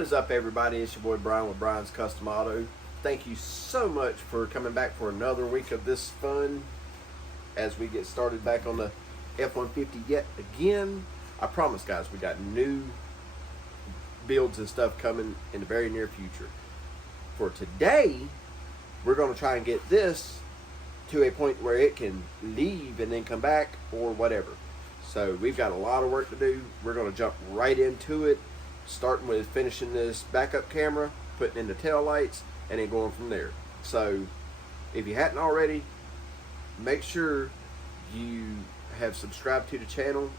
What is up, everybody? It's your boy Brian with Brian's Custom Auto. Thank you so much for coming back for another week of this fun as we get started back on the F-150 yet again. I promise, guys, we got new builds and stuff coming in the very near future. For today, we're going to try and get this to a point where it can leave and then come back or whatever. So we've got a lot of work to do. We're going to jump right into it, starting with finishing this backup camera, putting in the tail lights, and then going from there. So if you hadn't already, make sure you have subscribed to the channel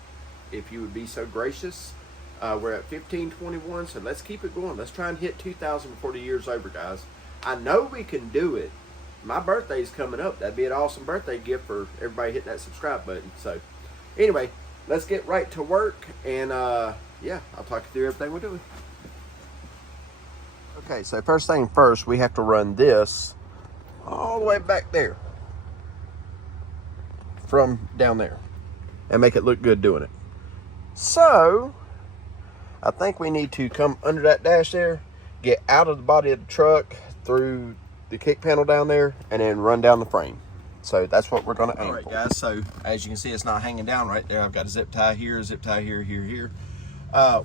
if you would be so gracious. We're at 1521, so let's keep it going. Let's try and hit 2,000 before the year's over, guys. I know we can do it. My birthday's coming up. That'd be an awesome birthday gift for everybody hitting that subscribe button. So anyway, let's get right to work, and yeah, I'll talk you through everything we're doing. Okay, so first thing first, we have to run this all the way back there from down there and make it look good doing it. So I think we need to come under that dash there, get out of the body of the truck through the kick panel down there, and then run down the frame. So that's what we're going to aim for. All right, guys, so as you can see, it's not hanging down right there. I've got a zip tie here, zip tie here, here.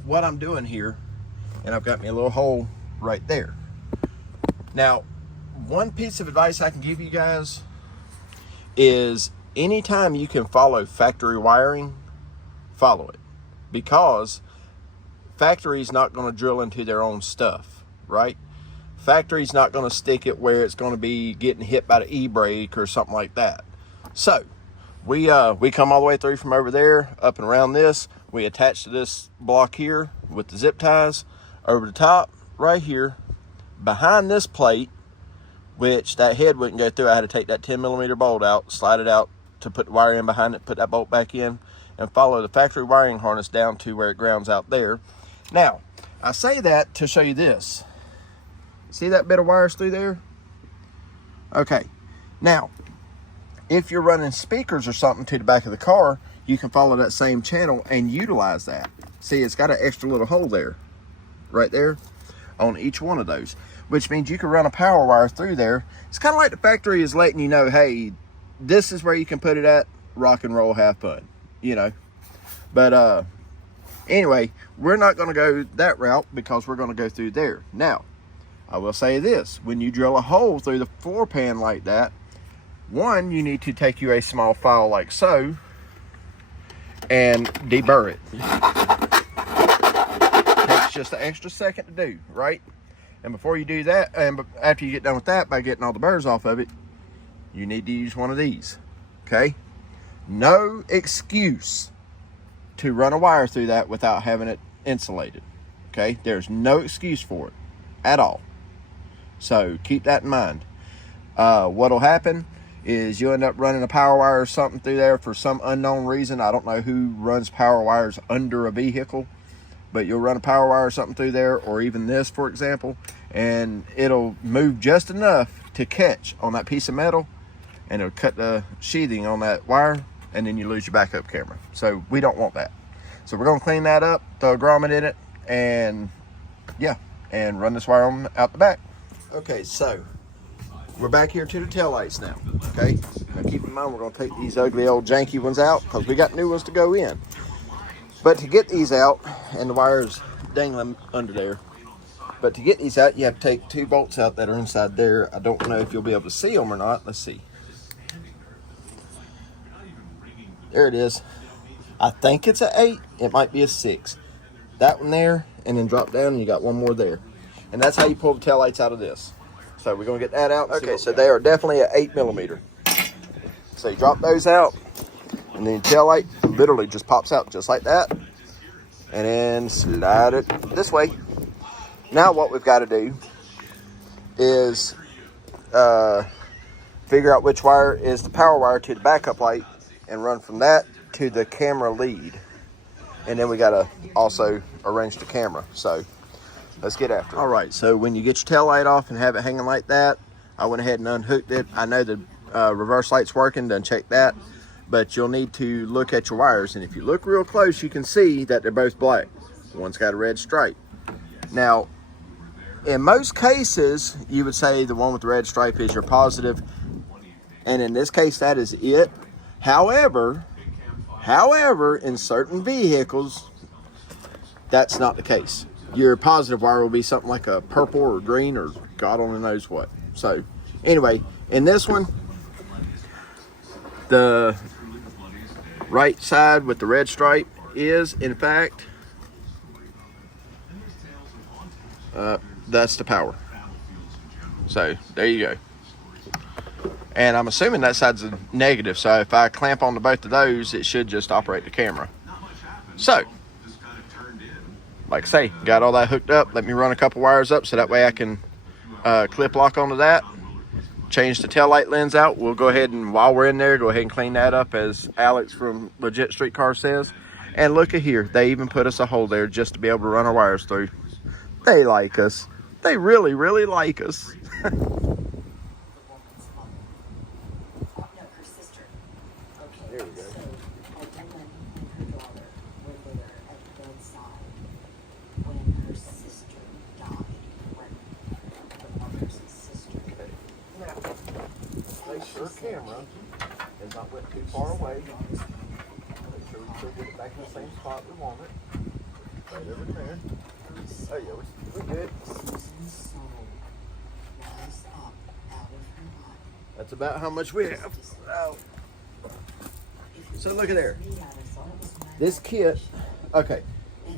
What I'm doing here, and I've got me a little hole right there. Now, one piece of advice I can give you guys is anytime you can follow factory wiring, follow it. Because factory's not going to drill into their own stuff, right? Factory's not going to stick it where it's going to be getting hit by the e-brake or something like that. So we come all the way through from over there, up and around this. We attach to this block here with the zip ties over the top right here behind this plate, which that head wouldn't go through. I had to take that 10mm bolt out, slide it out to put the wire in behind it, put that bolt back in, and follow the factory wiring harness down to where it grounds out there. Now, I say that to show you this. See that bit of wires through there? Okay. Now, if you're running speakers or something to the back of the car, you can follow that same channel and utilize that. See, it's got an extra little hole there, right there, on each one of those, which means you can run a power wire through there. It's kind of like the factory is letting you know, hey, this is where you can put it at, rock and roll, have fun, you know. But anyway, we're not going to go that route because we're going to go through there. Now, I will say this, when you drill a hole through the floor pan like that, one, you need to take you a small file like so and deburr it. Takes just an extra second to do, right? And before you do that, and after you get done with that, by getting all the burrs off of it, you need to use one of these, okay? No excuse to run a wire through that without having it insulated, okay? There's no excuse for it at all. So keep that in mind. What'll happen is you'll end up running a power wire or something through there for some unknown reason. I don't know who runs power wires under a vehicle, but you'll run a power wire or something through there, or even this, for example, and it'll move just enough to catch on that piece of metal, and it'll cut the sheathing on that wire, and then you lose your backup camera. So we don't want that. So we're going to clean that up, throw a grommet in it, and yeah, and run this wire on out the back. Okay, so we're back here to the taillights now, okay? Now keep in mind, we're going to take these ugly old janky ones out because we got new ones to go in. But to get these out, and the wire's dangling under there, but to get these out, you have to take two bolts out that are inside there. I don't know if you'll be able to see them or not. Let's see. There it is. I think it's an 8. It might be a 6. That one there, and then drop down, and you got one more there. And that's how you pull the taillights out of this. So we're going to get that out. Okay, so they are definitely an 8mm. So you drop those out, and then your taillight literally just pops out just like that. And then slide it this way. Now what we've got to do is figure out which wire is the power wire to the backup light and run from that to the camera lead. And then we got to also arrange the camera. So let's get after it. All right, so when you get your tail light off and have it hanging like that, I went ahead and unhooked it. I know the reverse light's working, done check that. But you'll need to look at your wires. And if you look real close, you can see that they're both black. One's got a red stripe. Now, in most cases, you would say the one with the red stripe is your positive. And in this case, that is it. However, in certain vehicles, that's not the case. Your positive wire will be something like a purple or green or God only knows what. So anyway, in this one, the right side with the red stripe is, in fact, that's the power. So there you go. And I'm assuming that side's a negative, so if I clamp onto both of those, it should just operate the camera. So, like I say, got all that hooked up. Let me run a couple wires up so that way I can clip lock onto that. Change the taillight lens out. We'll go ahead and, while we're in there, go ahead and clean that up, as Alex from Legit Streetcar says. And look at here, they even put us a hole there just to be able to run our wires through. They like us. They really, really like us. There we go. Make sure camera is not went too far away. Make sure we still get it back in the same spot we want it. Right over there. Oh yeah, we're good. That's about how much we have. Oh. So look at there. This kit, okay.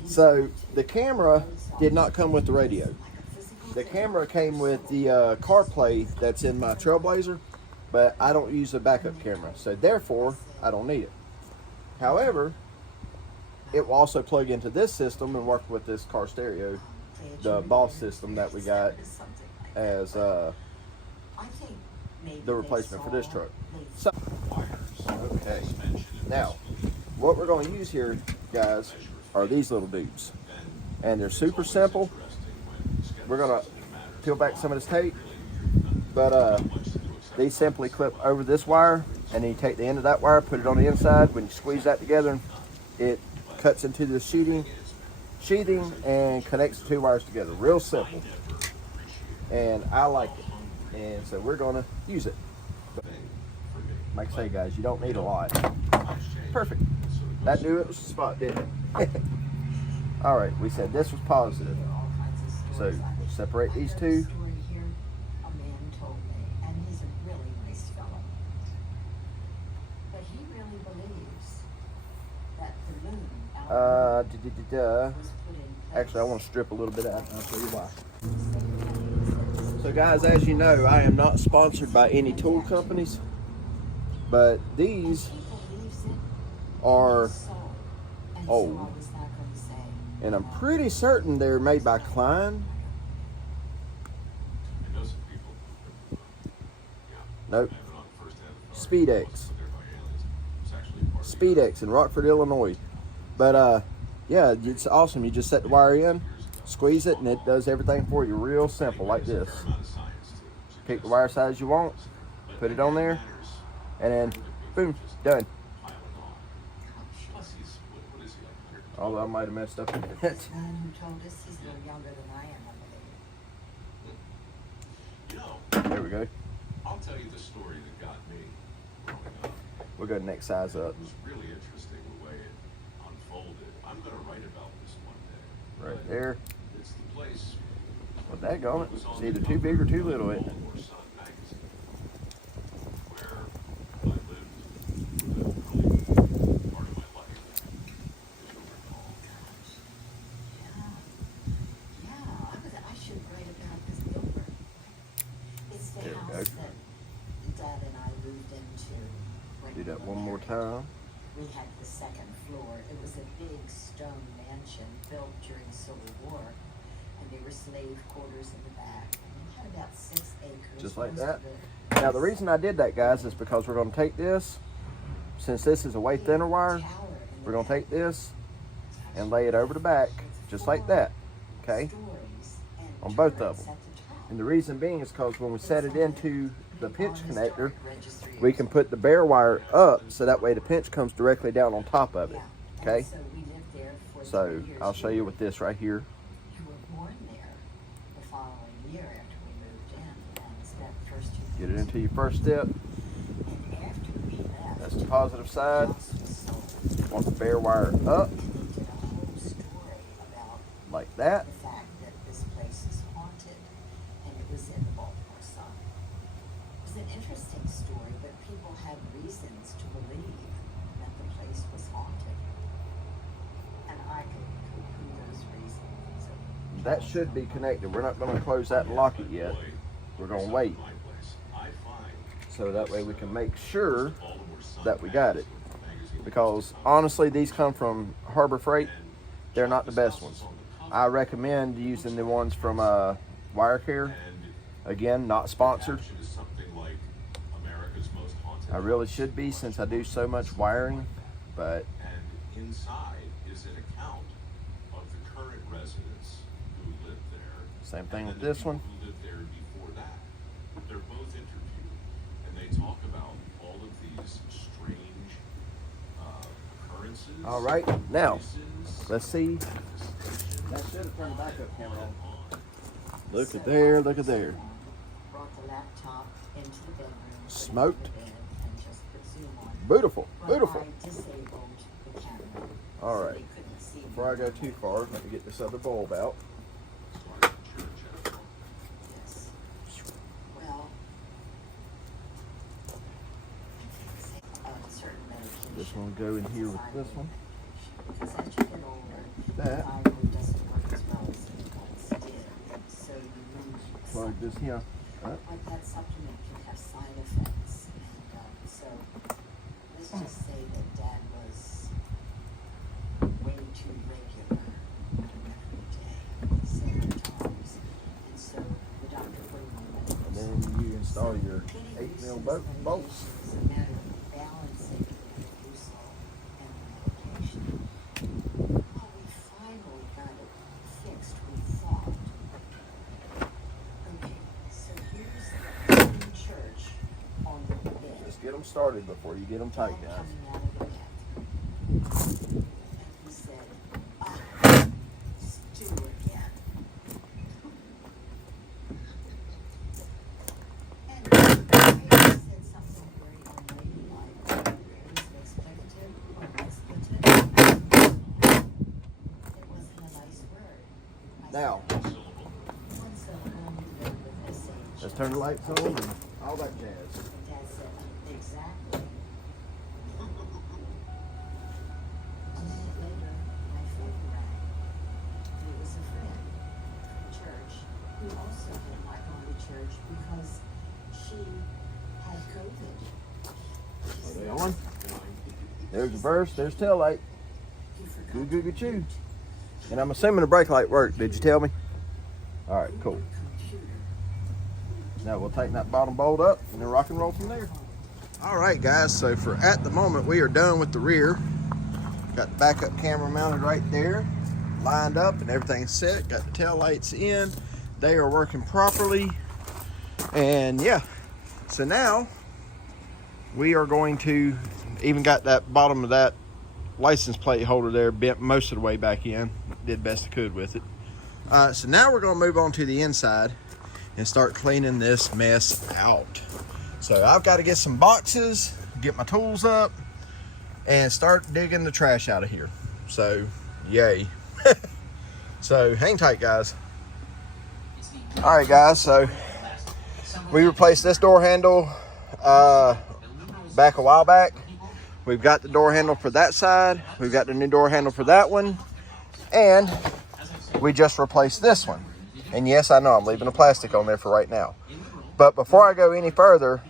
So the camera did not come with the radio. The camera came with the CarPlay that's in my Trailblazer, but I don't use a backup camera, so therefore I don't need it. However, it will also plug into this system and work with this car stereo, the Boss system that we got as the replacement for this truck. So, okay, now what we're going to use here, guys, are these little dudes, and they're super simple. We're going to peel back some of this tape, but these simply clip over this wire, and then you take the end of that wire, put it on the inside. When you squeeze that together, it cuts into the sheathing and connects the two wires together. Real simple, and I like it, and so we're going to use it. Like I say, guys, you don't need a lot. Perfect. That knew it was the spot, didn't it? All right, we said this was positive, so we'll separate these two. Actually, I want to strip a little bit out, and I'll show you why. So guys, as you know, I am not sponsored by any tool companies, but these are old, and I'm pretty certain they're made by Klein. Nope. Speedex in Rockford, Illinois. But yeah, it's awesome. You just set the wire in, squeeze it, and it does everything for you. Real simple, like this. Pick the wire size you want, put it on there, and then boom, done. Although I might have messed up a bit. Who told us he's a little younger than I am, I believe. There we go. I'll tell you the story that got me growing up. We'll go next size up. It was really interesting the way it unfolded. I'm going to write about this one day. Right there. It's the place. Well, daggone it. It's either too big or too little, isn't it? Sun magazine, where I lived for the early part of my life. If you'll recall. Yeah. I should write about this Gilbert. It's the There we house go. that Dad and I moved into. when Do we that were one more married. time. We had the second floor. It was a big stone mansion built during the Civil War, and there were slave quarters in the back. And it had about 6 acres. Just like Most that. of it Now the was reason I did that, guys, is because we're going to take this, since this is a way thinner wire, tower in the we're going to back. take this and lay it over the back, just like that, okay? Stories and On both of turrets them. at the top. And the reason being is because when we set it into the pinch On connector, historic registry we can put the bare wire up so that way the pinch comes directly down on top of it, Yeah. okay? And so we lived there for So 3 years. I'll show you with this right here. You were born there the following year after we moved in and spent the first 2 Get it years. into your first step. And after we left, That's the positive side. the house was sold. Want the bare wire up And they did a whole story about like that. the fact that this place is haunted, and it was in the Baltimore Sun. It was an interesting story, but people had reasons to believe that the place was haunted. And I could poo-poo those reasons. So, That should be connected. We're not going to close that and lock it yet. We're going to wait. So that way we can make sure that we got it. Because honestly, these come from Harbor Freight. They're not the best ones. I recommend using the ones from WireCare. Again, not sponsored. I really should be since I do so much wiring, but And inside is an account of the current residents who lived there. same thing and with the this people one. Who lived there before that. They're both interviewed, and they talk about all of these strange occurrences. All right, now places, let's see. manifestations, That should have turned the backup camera on. Look So at there, look I at there. brought the laptop into the bedroom, put it Smoked. in the bed, and just put Zoom on. Beautiful, But beautiful. I disabled the camera. All so right. they couldn't see me. Before I go too far, let me get this other bulb out. started the church at one. Yes. Well, certain medication. This one will go in here with this one. Because as you get older, the That. thyroid doesn't work as well as it once did. So you lose Plug this here. like that supplement can have side effects. And so let's just say that Dad was way too regular every day, several times. And so the doctor put him on And medicine. then you install your Getting 8 mil used to bolts. this medication is a matter of balancing the reducel and the medication. Well, we finally got it fixed, we thought. Okay, so here's the church on the bed. Just get them started before you get them tight, Dad guys. coming out of the bed. And he said, ah, Stu again. And I said something very unladylike. It was an expletive or an expletive. It wasn't a nice word. I Now, said, one syllable with SH. let's turn the lights on and all that jazz. Dad said, exactly. A minute later, my phone rang. It was a friend from church who also had not gone to church because she had COVID. She Are said, they on? There's reverse, there's tail light. "You forgot Goo goo goo to choo. mute And I'm assuming the brake light worked. Did you tell me? All right, cool. your computer." Now we'll tighten that bottom bolt up and then rock and roll from there. All right, guys, so for at the moment, we are done with the rear. Got the backup camera mounted right there, lined up and everything's set. Got the tail lights in. They are working properly. And yeah, so now we are going to, even got that bottom of that license plate holder there bent most of the way back in. Did best I could with it. So now we're gonna move on to the inside and start cleaning this mess out. So I've got to get some boxes, get my tools up, and start digging the trash out of here. So, yay. So hang tight, guys. All right, guys, so we replaced this door handle back a while back. We've got the door handle for that side. We've got the new door handle for that one. And we just replaced this one. And yes, I know I'm leaving the plastic on there for right now. But before I go any further,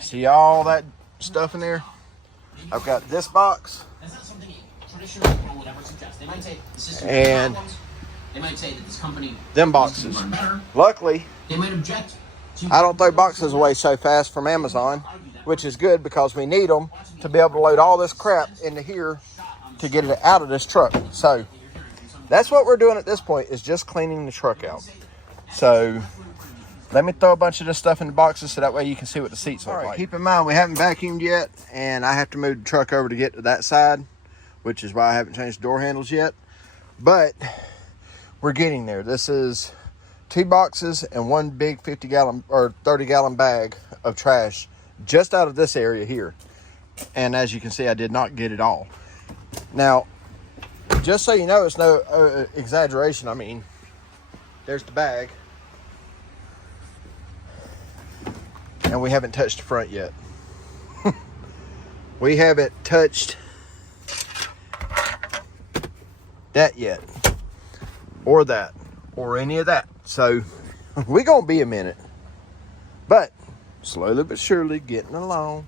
see all that stuff in there? I've got this box. That's not something traditional people would ever suggest. They might say the system has And problems. They might say that this company them needs to boxes. run better. Luckily, They might object to I don't throw boxes away so fast from Amazon, which is good because we need them to be able to load all this crap into here to get it out of this truck. So that's what we're doing at this point, is just cleaning the truck out. So let me throw a bunch of this stuff in the boxes so that way you can see what the seats look like. Keep in mind, we haven't vacuumed yet, and I have to move the truck over to get to that side, which is why I haven't changed the door handles yet. But we're getting there. This is 2 boxes and 1 big 50-gallon or 30-gallon bag of trash just out of this area here. And as you can see, I did not get it all. Now, just so you know, it's no exaggeration. I mean, there's the bag. And we haven't touched the front yet. We haven't touched that yet. Or that. Or any of that. So, we're going to be a minute. But, slowly but surely getting along.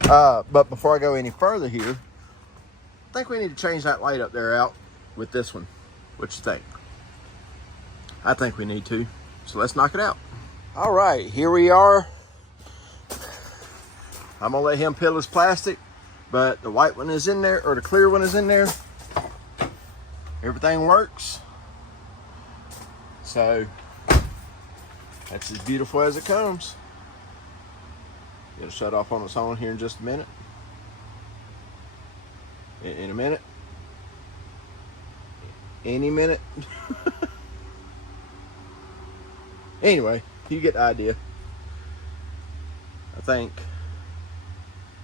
But before I go any further here, I think we need to change that light up there out with this one. What you think? I think we need to. So let's knock it out. All right, here we are. I'm gonna let him peel his plastic, but the white one is in there, or the clear one is in there. Everything works. So that's as beautiful as it comes. It'll shut off on its own here in just a minute. In a minute. Any minute. Anyway, you get the idea. I think.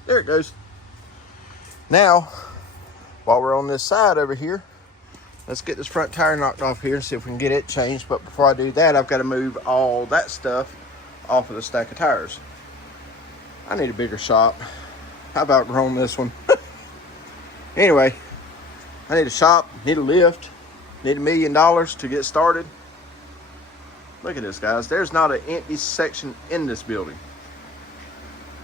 There it goes. Now, while we're on this side over here, let's get this front tire knocked off here and see if we can get it changed. But before I do that, I've got to move all that stuff off of the stack of tires. I need a bigger shop. How about growing this one? Anyway, I need a shop, need a lift, need $1 million to get started. Look at this, guys. There's not an empty section in this building.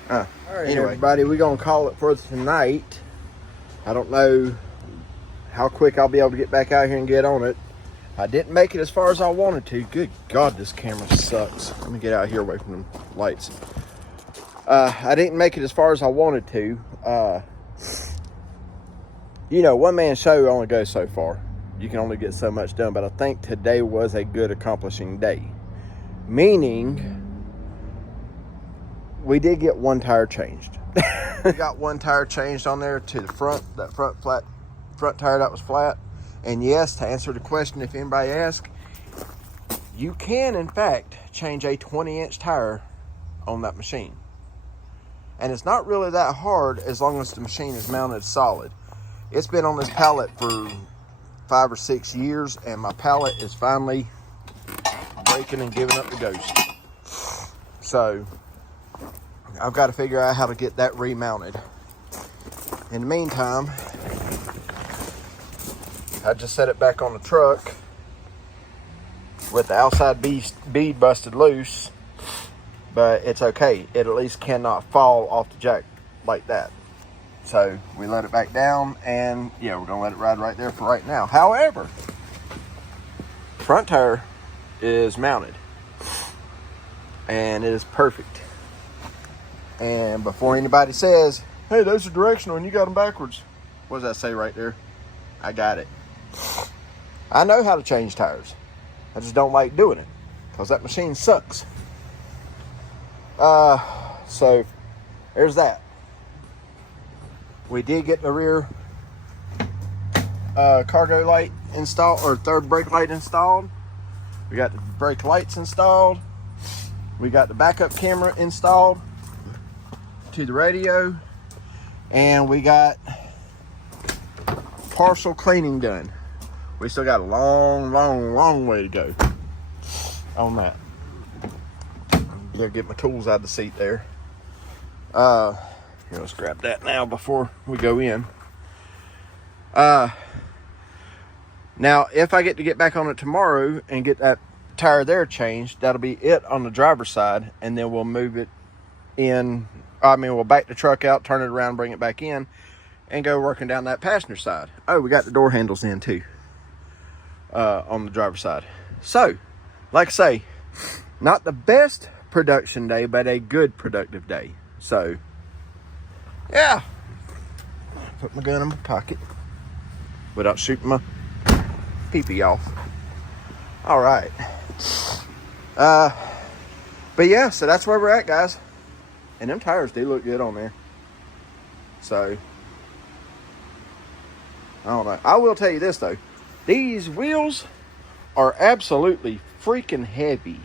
All right, anyway, everybody, we're going to call it for tonight. I don't know how quick I'll be able to get back out here and get on it. I didn't make it as far as I wanted to. Good God, this camera sucks. Let me get out here away from the lights. I didn't make it as far as I wanted to. You know, one-man show only goes so far. You can only get so much done, but I think today was a good accomplishing day. Meaning, we did get one tire changed. We got one tire changed on there to the front, that front tire that was flat. And yes, to answer the question, if anybody asks, you can, in fact, change a 20-inch tire on that machine. And it's not really that hard as long as the machine is mounted solid. It's been on this pallet for 5 or 6 years, and my pallet is finally breaking and giving up the ghost. So, I've got to figure out how to get that remounted. In the meantime, I just set it back on the truck with the outside bead busted loose, but it's okay. It at least cannot fall off the jack like that. So we let it back down, and yeah, we're gonna let it ride right there for right now. However, front tire is mounted, and it is perfect. And before anybody says, hey, those are directional and you got them backwards, what does that say right there? I got it. I know how to change tires. I just don't like doing it because that machine sucks. So there's that. We did get the rear cargo light installed, or third brake light installed. We got the brake lights installed. We got the backup camera installed to the radio, and we got partial cleaning done. We still got a long way to go on that. I'll get my tools out of the seat there. Here, let's grab that now before we go in. Now, if I get back on it tomorrow and get that tire there changed, that'll be it on the driver's side, and then we'll move it in. We'll back the truck out, turn it around, bring it back in, and go working down that passenger side. Oh, we got the door handles in too, on the driver's side. So, like I say, not the best production day, but a good productive day. So, yeah. Put my gun in my pocket without shooting my pee-pee off. All right. But yeah, so that's where we're at, guys. And them tires do look good on there. So, I don't know. I will tell you this, though. These wheels are absolutely freaking heavy.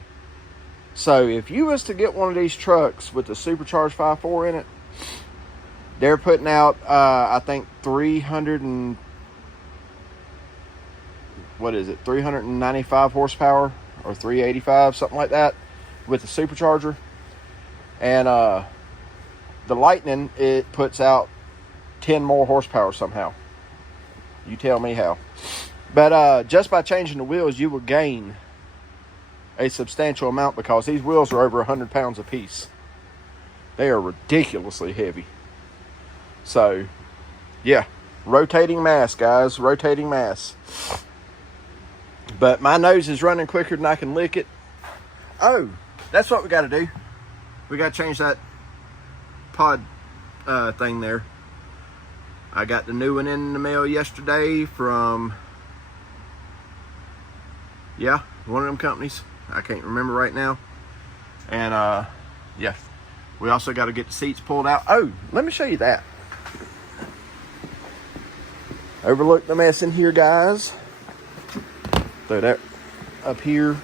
So if you was to get one of these trucks with the supercharged 5.4 in it, they're putting out, I think 395 horsepower or 385, something like that, with the supercharger. And the Lightning, it puts out 10 more horsepower somehow. You tell me how. But just by changing the wheels, you will gain a substantial amount, because these wheels are over 100 pounds apiece. They are ridiculously heavy. So, yeah, rotating mass, guys, rotating mass. But my nose is running quicker than I can lick it. Oh, that's what we got to do. We got to change that pod thing there. I got the new one in the mail yesterday from, yeah, one of them companies. I can't remember right now. And yeah, we also got to get the seats pulled out. Oh, let me show you that. Overlook the mess in here, guys. Throw that up here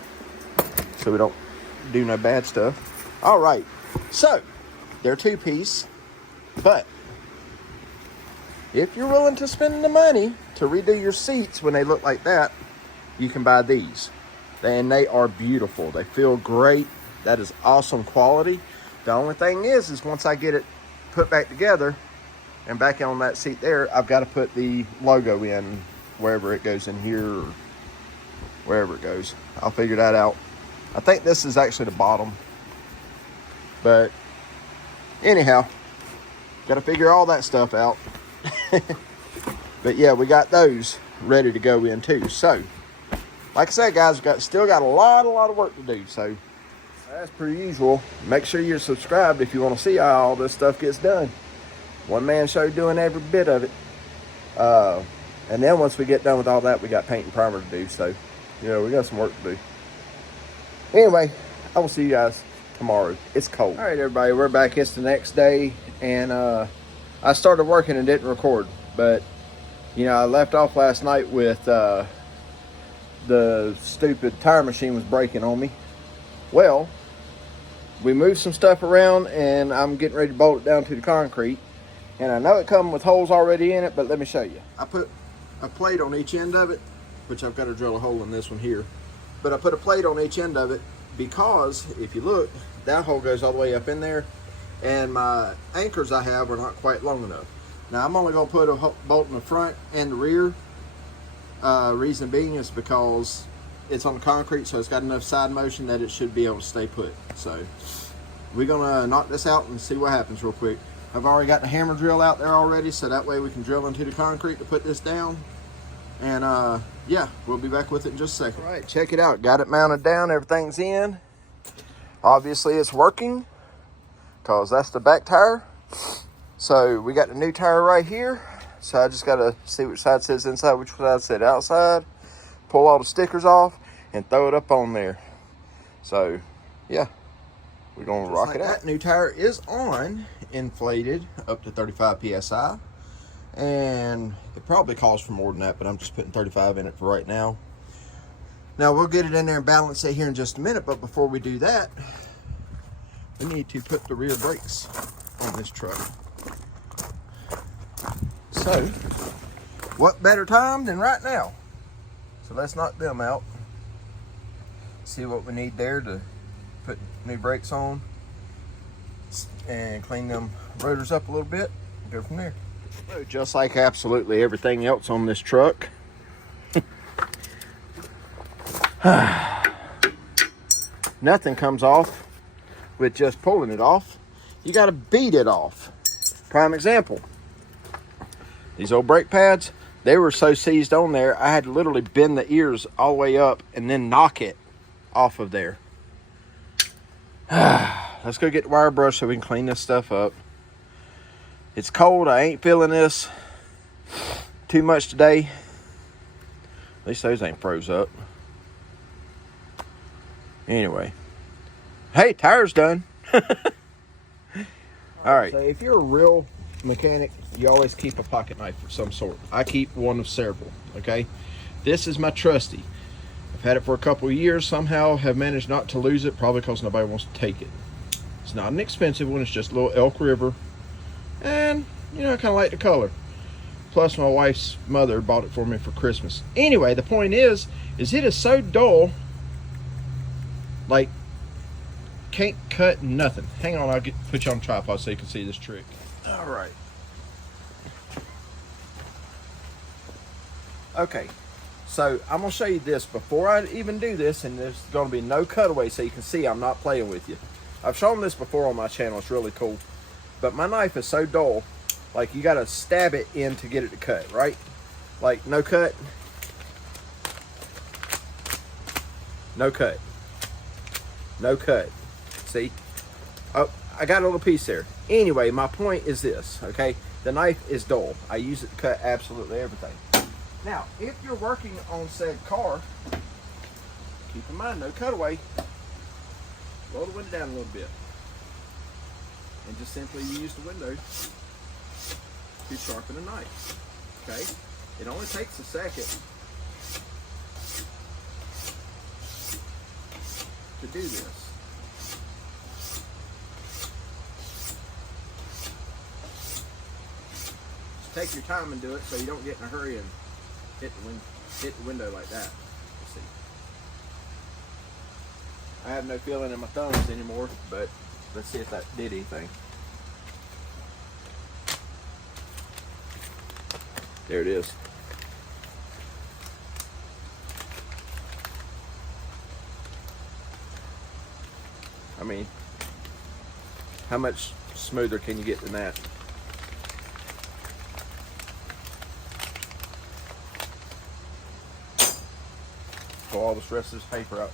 so we don't do no bad stuff. All right, so they're two-piece, but if you're willing to spend the money to redo your seats when they look like that, you can buy these. And they are beautiful. They feel great. That is awesome quality. The only thing is once I get it put back together and back on that seat there, I've got to put the logo in wherever it goes in here or wherever it goes. I'll figure that out. I think this is actually the bottom. But anyhow, got to figure all that stuff out. But yeah, we got those ready to go in too. So, like I said, guys, still got a lot of work to do. So, as per usual, make sure you're subscribed if you want to see how all this stuff gets done. One man show doing every bit of it. And then once we get done with all that, we got paint and primer to do. So, you know, we got some work to do. Anyway, I will see you guys tomorrow. It's cold. All right, everybody, we're back. It's the next day, and I started working and didn't record, but you know, I left off last night with the stupid tire machine was breaking on me. Well, we moved some stuff around, and I'm getting ready to bolt it down to the concrete. And I know it comes with holes already in it, but let me show you. I put a plate on each end of it, which I've got to drill a hole in this one here. But I put a plate on each end of it because if you look, that hole goes all the way up in there, and my anchors I have are not quite long enough. Now I'm only going to put a bolt in the front and the rear. Reason being is because it's on the concrete, so it's got enough side motion that it should be able to stay put. So we're gonna knock this out and see what happens real quick. I've already got the hammer drill out there already, so that way we can drill into the concrete to put this down. And yeah, we'll be back with it in just a second. All right, check it out. Got it mounted down, everything's in. Obviously it's working because that's the back tire. So we got the new tire right here. So I just gotta see which side says inside, which side says outside. Pull all the stickers off and throw it up on there. So yeah, we're gonna rock it out. That new tire is on, inflated up to 35 psi, and it probably calls for more than that, but I'm just putting 35 in it for right now. Now we'll get it in there and balance it here in just a minute, but before we do that, we need to put the rear brakes on this truck. So what better time than right now? So let's knock them out. See what we need there to put new brakes on and clean them rotors up a little bit and go from there. So just like absolutely everything else on this truck, nothing comes off with just pulling it off. You got to beat it off. Prime example, these old brake pads, they were so seized on there, I had to literally bend the ears all the way up and then knock it off of there. Let's go get the wire brush so we can clean this stuff up. It's cold. I ain't feeling this too much today. At least those ain't froze up. Anyway. Hey, tire's done. All right. So if you're a real mechanic, you always keep a pocket knife of some sort. I keep one of several, okay? This is my trusty. If Had it for a couple of years, somehow have managed not to lose it, probably because nobody wants to take it. It's not an expensive one, it's just a little Elk River. And, you know, I kind of like the color. Plus, my wife's mother bought it for me for Christmas. Anyway, the point is it is so dull, like, can't cut nothing. Hang on, I'll put you on tripod so you can see this trick. All right. Okay, so I'm gonna show you this before I even do this, and there's gonna be no cutaway so you can see I'm not playing with you. I've shown this before on my channel, it's really cool. But my knife is so dull, like you gotta stab it in to get it to cut, right? Like no cut, no cut, no cut. See? Oh, I got a little piece there. Anyway, my point is this, okay? The knife is dull. I use it to cut absolutely everything. Now, if you're working on said car, keep in mind, no cutaway. Roll the window down a little bit. And just simply use the window to sharpen a knife, okay? It only takes a second to do this. Just take your time and do it so you don't get in a hurry and hit the window like that. Let's see. I have no feeling in my thumbs anymore, but let's see if that did anything. There it is. I mean, how much smoother can you get than that? Pull all this rest of this paper out.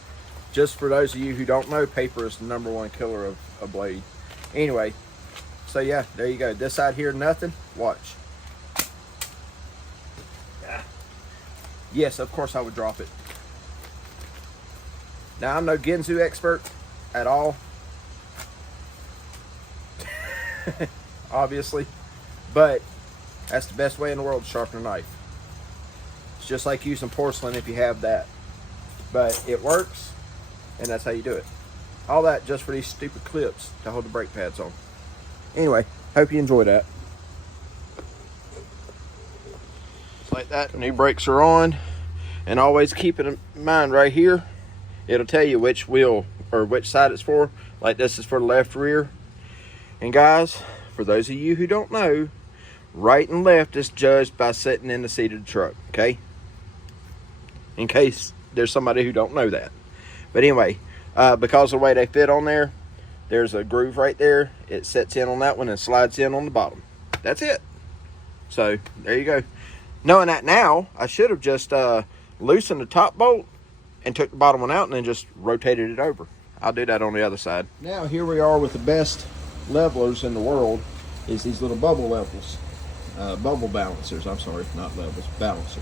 Just for those of you who don't know, paper is the #1 killer of a blade. Anyway, so yeah, there you go. This side here, nothing. Watch. Yes, of course I would drop it. Now, I'm no Ginsu expert at all. Obviously. But that's the best way in the world to sharpen a knife. It's just like using porcelain if you have that. But it works, and that's how you do it. All that just for these stupid clips to hold the brake pads on. Anyway, hope you enjoy that. Like that, new brakes are on, and always keep it in mind right here, it'll tell you which wheel or which side it's for. Like this is for the left rear. And guys, for those of you who don't know, right and left is judged by sitting in the seat of the truck, okay? In case there's somebody who don't know that. But anyway, because of the way they fit on there, there's a groove right there. It sets in on that one and slides in on the bottom. That's it. So there you go. Knowing that now, I should have just loosened the top bolt and took the bottom one out and then just rotated it over. I'll do that on the other side. Now here we are with the best levelers in the world, is these little bubble levels. Bubble balancers, I'm sorry, not levels, balancer.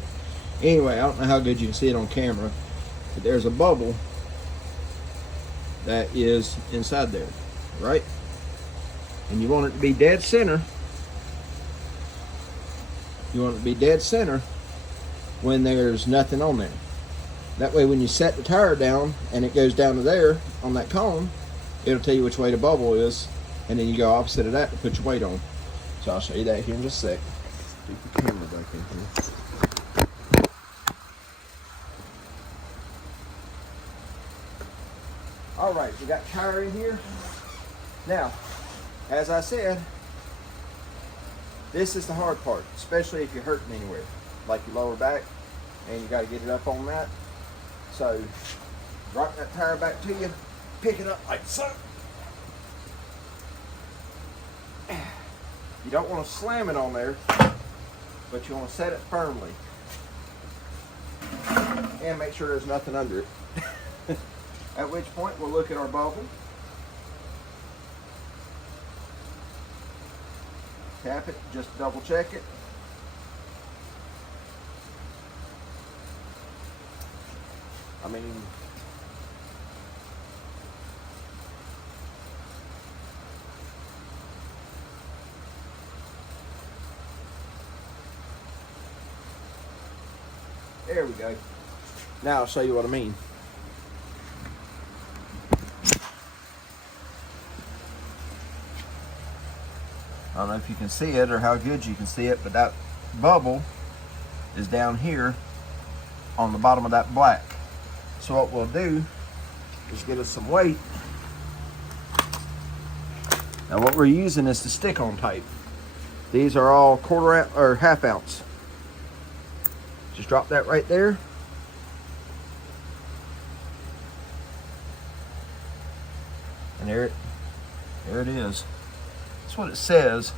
Anyway, I don't know how good you can see it on camera, but there's a bubble that is inside there, right? And you want it to be dead center. You want it to be dead center when there's nothing on there. That way when you set the tire down and it goes down to there on that cone, it'll tell you which way the bubble is, and then you go opposite of that to put your weight on. So I'll show you that here in just a sec. Stick the camera back in here. Alright, we got tire in here. Now, as I said, this is the hard part, especially if you're hurting anywhere, like your lower back, and you got to get it up on that. So, rock that tire back to you, pick it up like so. You don't want to slam it on there, but you want to set it firmly. And make sure there's nothing under it. At which point, we'll look at our bubble. Tap it, just double check it. I mean, there we go. Now I'll show you what I mean. I don't know if you can see it or how good you can see it, but that bubble is down here on the bottom of that black. So what we'll do is get us some weight. Now what we're using is the stick-on type. These are all half ounce. Just drop that right there. And there it is. That's what it says.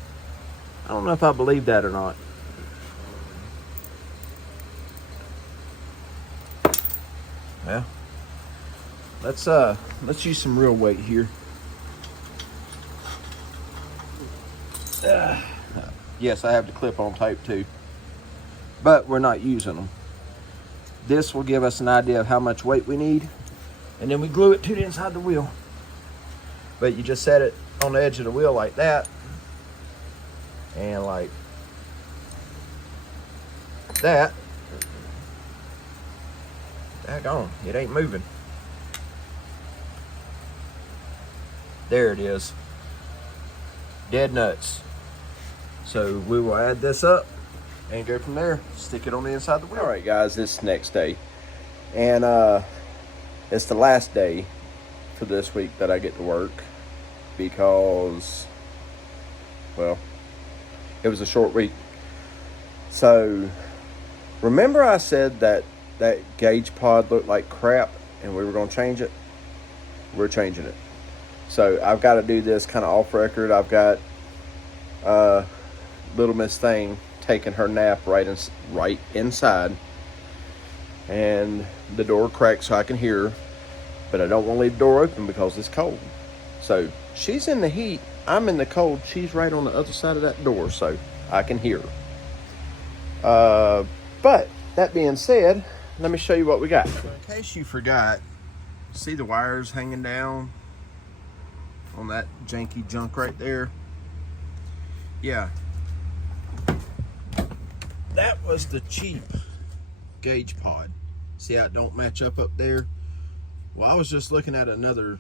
I don't know if I believe that or not. Yeah. Let's use some real weight here. Yes, I have the clip-on type too, but we're not using them. This will give us an idea of how much weight we need, and then we glue it to the inside of the wheel. But you just set it on the edge of the wheel like that, and like that. Daggone, it ain't moving. There it is. Dead nuts. So we will add this up and go from there. Stick it on the inside of the wheel. All right, guys, this next day, and it's the last day for this week that I get to work because, well, it was a short week. So remember I said that gauge pod looked like crap and we were going to change it? We're changing it. So I've got to do this kind of off record. I've got little Miss Thing taking her nap right inside, and the door cracked so I can hear her, but I don't want to leave the door open because it's cold. So she's in the heat, I'm in the cold, she's right on the other side of that door, so I can hear her. But that being said, let me show you what we got. In case you forgot, see the wires hanging down on that janky junk right there? Yeah, that was the cheap gauge pod. See how it don't match up there? Well, I was just looking at another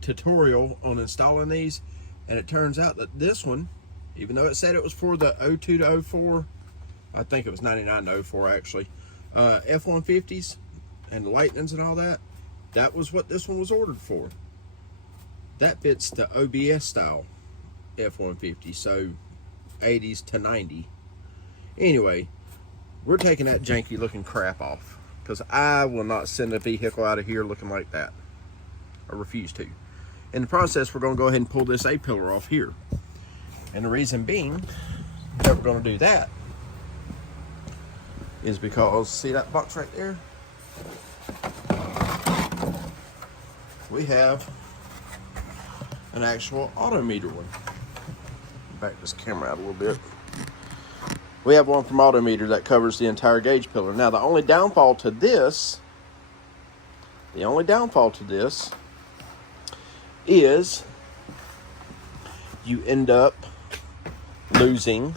tutorial on installing these, and it turns out that this one, even though it said it was for the 02 to 04, I think it was 99 to 04 actually, F-150s and the Lightnings and all that, that was what this one was ordered for. That fits the OBS style F-150, so 80s to 90. Anyway, we're taking that janky looking crap off because I will not send a vehicle out of here looking like that. I refuse to. In the process, we're going to go ahead and pull this A-pillar off here. And the reason being that we're going to do that is because, see that box right there? We have an actual Autometer one. Back this camera out a little bit. We have one from Autometer that covers the entire gauge pillar. Now the only downfall to this is you end up losing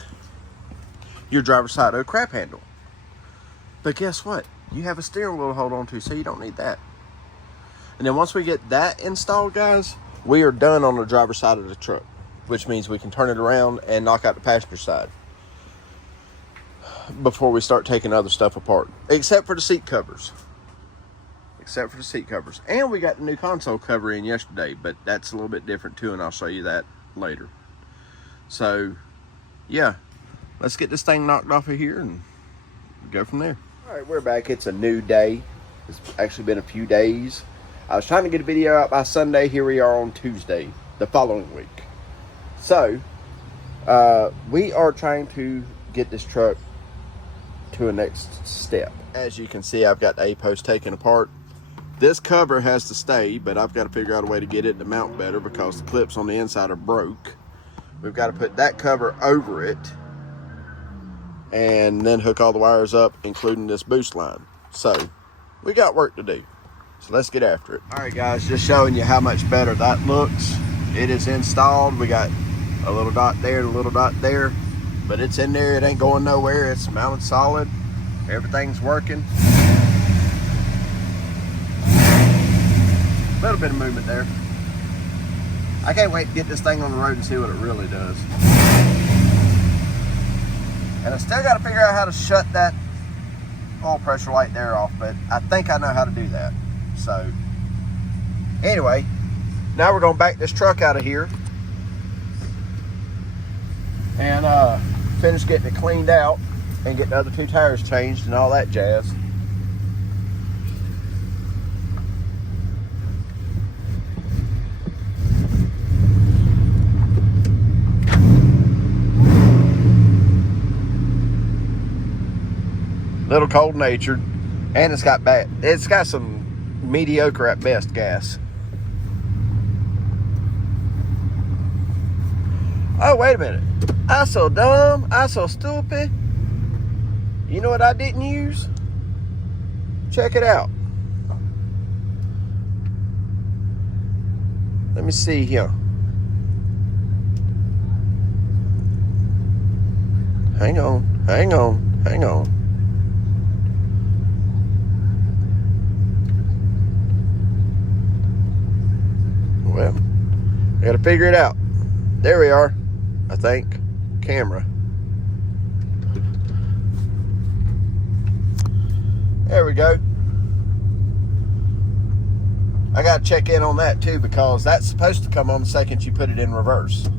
your driver's side of crab handle. But guess what? You have a steering wheel to hold on to, so you don't need that. And then once we get that installed, guys, we are done on the driver's side of the truck, which means we can turn it around and knock out the passenger side before we start taking other stuff apart, except for the seat covers. And we got the new console cover in yesterday, but that's a little bit different too, and I'll show you that later. So yeah, let's get this thing knocked off of here and go from there. All right, we're back. It's a new day. It's actually been a few days. I was trying to get a video out by Sunday. Here we are on Tuesday, the following week. So we are trying to get this truck to a next step. As you can see, I've got the A-post taken apart. This cover has to stay, but I've got to figure out a way to get it to mount better because the clips on the inside are broke. We've got to put that cover over it and then hook all the wires up, including this boost line. So we got work to do. So let's get after it. All right, guys, just showing you how much better that looks. It is installed. We got a little dot there and a little dot there, but it's in there. It ain't going nowhere. It's mounted solid. Everything's working. A little bit of movement there. I can't wait to get this thing on the road and see what it really does. And I still got to figure out how to shut that oil pressure light there off, but I think I know how to do that. So anyway, now we're gonna back this truck out of here and finish getting it cleaned out and get the other 2 tires changed and all that jazz. Little cold natured, and it's got some mediocre at best gas. Oh, wait a minute. I so dumb, I so stupid. You know what I didn't use? Check it out. Let me see here. Hang on. Well, I gotta figure it out. There we are, I think. Camera. There we go. I gotta check in on that too, because that's supposed to come on the second you put it in reverse.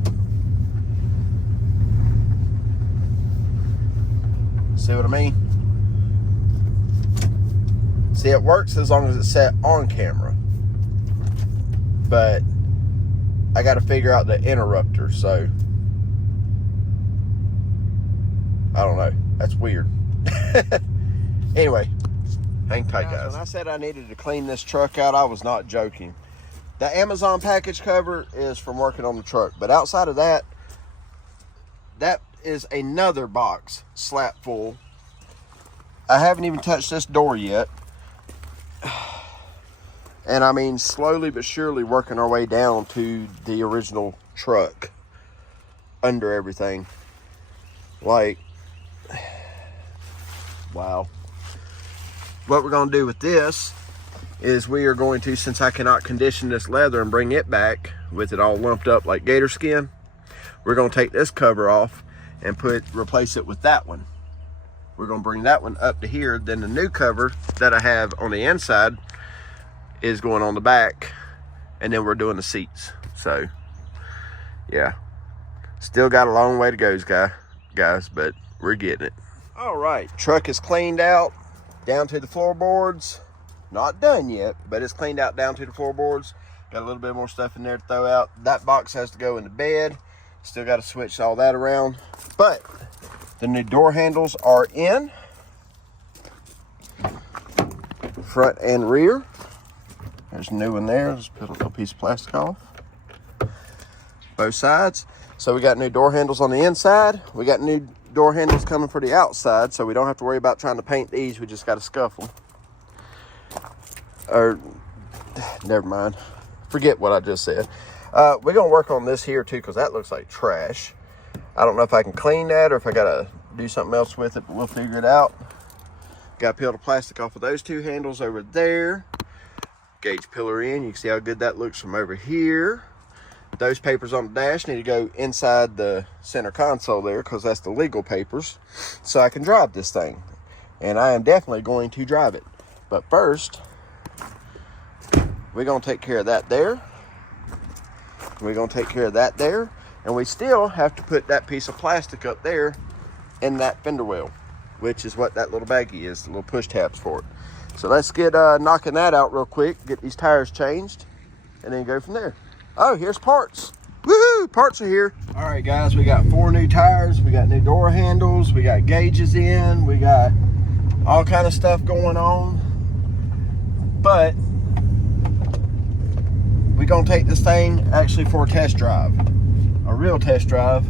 See what I mean? See, it works as long as it's set on camera. But I got to figure out the interrupter, so I don't know. That's weird. Anyway, hang tight, guys. When I said I needed to clean this truck out, I was not joking. The Amazon package cover is from working on the truck, but outside of that, that is another box slap full. I haven't even touched this door yet. And I mean, slowly but surely working our way down to the original truck under everything. Like, wow. What we're going to do with this is we are going to, since I cannot condition this leather and bring it back with it all lumped up like gator skin, we're going to take this cover off and replace it with that one. We're going to bring that one up to here. Then the new cover that I have on the inside is going on the back, and then we're doing the seats. So yeah, still got a long way to go, guys, but we're getting it. All right, truck is cleaned out down to the floorboards. Not done yet, but it's cleaned out down to the floorboards. Got a little bit more stuff in there to throw out. That box has to go in the bed. Still got to switch all that around, but the new door handles are in, front and rear. There's a new one there. Just put a little piece of plastic off both sides. So we got new door handles on the inside. We got new door handles coming for the outside, so we don't have to worry about trying to paint these. We just got to scuff them. Or never mind, forget what I just said. We're gonna work on this here too, because that looks like trash. I don't know if I can clean that or if I gotta do something else with it, but we'll figure it out. Got to peel the plastic off of those 2 handles over there. Gauge pillar in. You can see how good that looks from over here. Those papers on the dash need to go inside the center console there, because that's the legal papers, so I can drive this thing. And I am definitely going to drive it. But first, we're going to take care of that there. We're going to take care of that there. And we still have to put that piece of plastic up there in that fender well, which is what that little baggie is, the little push tabs for it. So let's get knocking that out real quick, get these tires changed, and then go from there. Oh, here's parts. Woohoo, parts are here. All right, guys, we got 4 new tires. We got new door handles. We got gauges in. We got all kind of stuff going on. But we're gonna take this thing actually for a test drive, a real test drive.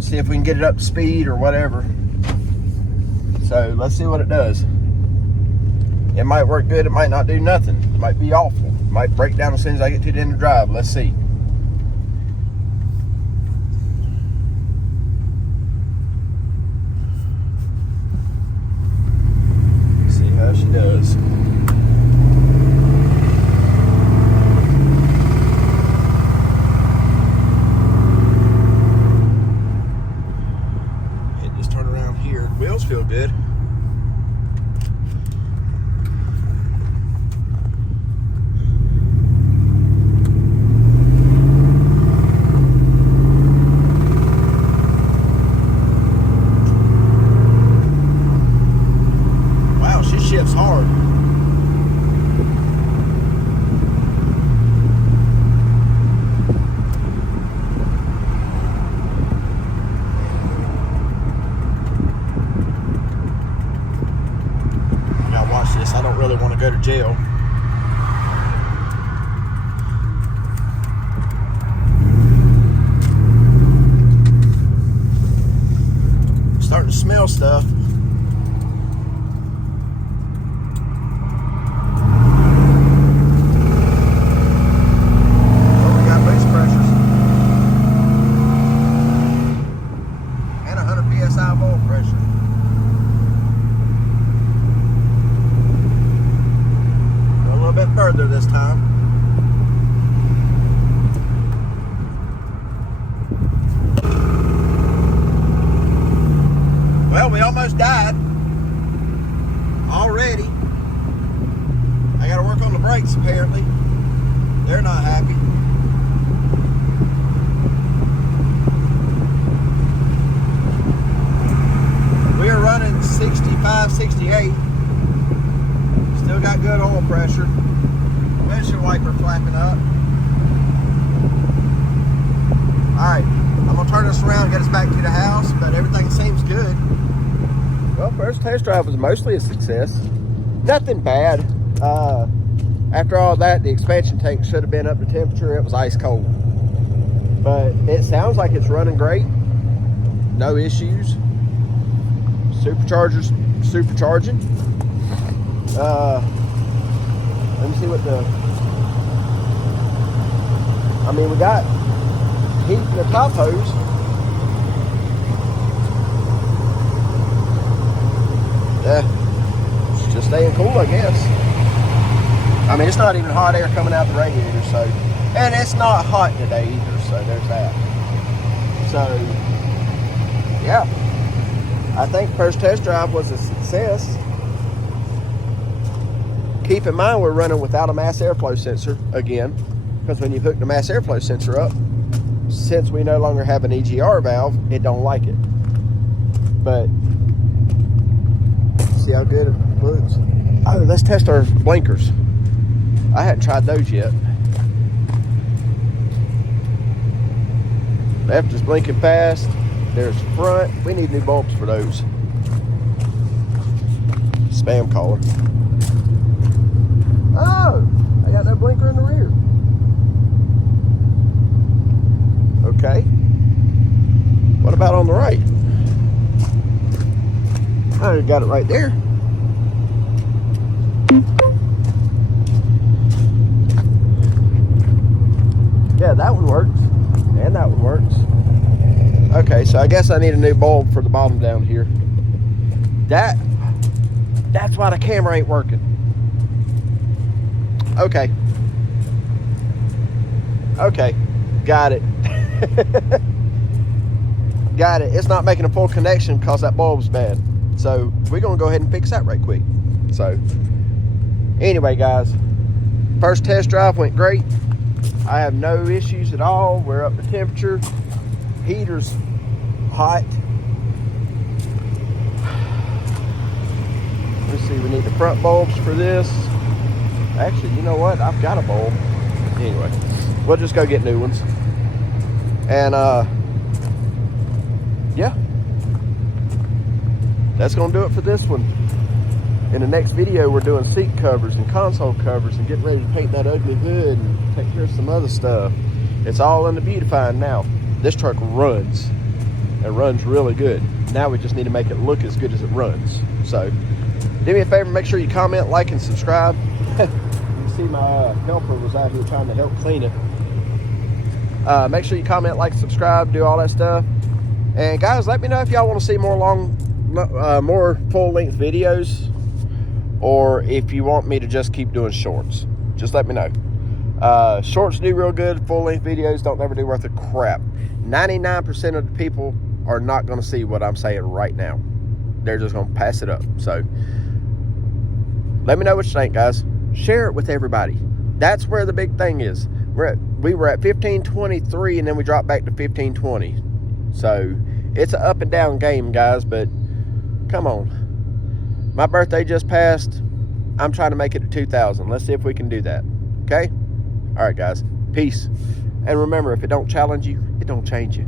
See if we can get it up to speed or whatever. So let's see what it does. It might work good, it might not do nothing. It might be awful. It might break down as soon as I get to the end of the drive. Let's see. go to jail. Starting to smell stuff. Oh, we got base pressures. And 100 psi of oil pressure. Go a little bit further this time. Well, we almost died already. I got to work on the brakes apparently. They're not happy. We are running 65, 68. Still got good oil pressure. Windshield wiper flapping up. Alright, I'm going to turn this around and get us back to the house, but everything seems good. Well, first test drive was mostly a success. Nothing bad. After all that, the expansion tank should have been up to temperature. It was ice cold. But it sounds like it's running great. No issues. Supercharger's supercharging. Let me see what we got heat in the top hose. It's just staying cool, I guess. I mean, it's not even hot air coming out the radiator, so. And it's not hot today either, so there's that. So, yeah. I think first test drive was a success. Keep in mind we're running without a mass airflow sensor again, because when you hook the mass airflow sensor up, since we no longer have an EGR valve, it don't like it. But see how good it looks. Oh, let's test our blinkers. I hadn't tried those yet. Left is blinking fast. There's front. We need new bulbs for those. Spam caller. Oh, I got no blinker in the rear. Okay. What about on the right? I got it right there. Yeah, that one works. And that one works. Okay, so I guess I need a new bulb for the bottom down here. That's why the camera ain't working. Okay. Okay. Got it. Got it. It's not making a full connection because that bulb's bad. So we're going to go ahead and fix that right quick. So anyway, guys, first test drive went great. I have no issues at all. We're up to temperature. Heater's hot. Let's see, we need the front bulbs for this. Actually, you know what? I've got a bulb. Anyway, we'll just go get new ones. And yeah, that's gonna do it for this one. In the next video, we're doing seat covers and console covers and getting ready to paint that ugly hood and take care of some other stuff. It's all in the beautifying now. This truck runs. It runs really good. Now we just need to make it look as good as it runs. So do me a favor, make sure you comment, like, and subscribe. You can see my helper was out here trying to help clean it. Make sure you comment, like, subscribe, do all that stuff. And guys, let me know if y'all want to see more more full-length videos, or if you want me to just keep doing shorts. Just let me know. Shorts do real good. Full-length videos don't ever do worth a crap. 99% of the people are not going to see what I'm saying right now. They're just going to pass it up. So let me know what you think, guys. Share it with everybody. That's where the big thing is. We were at 1523 and then we dropped back to 1520. So it's an up and down game, guys, but come on. My birthday just passed. I'm trying to make it to 2,000. Let's see if we can do that. Okay? All right, guys. Peace. And remember, if it don't challenge you, it don't change you.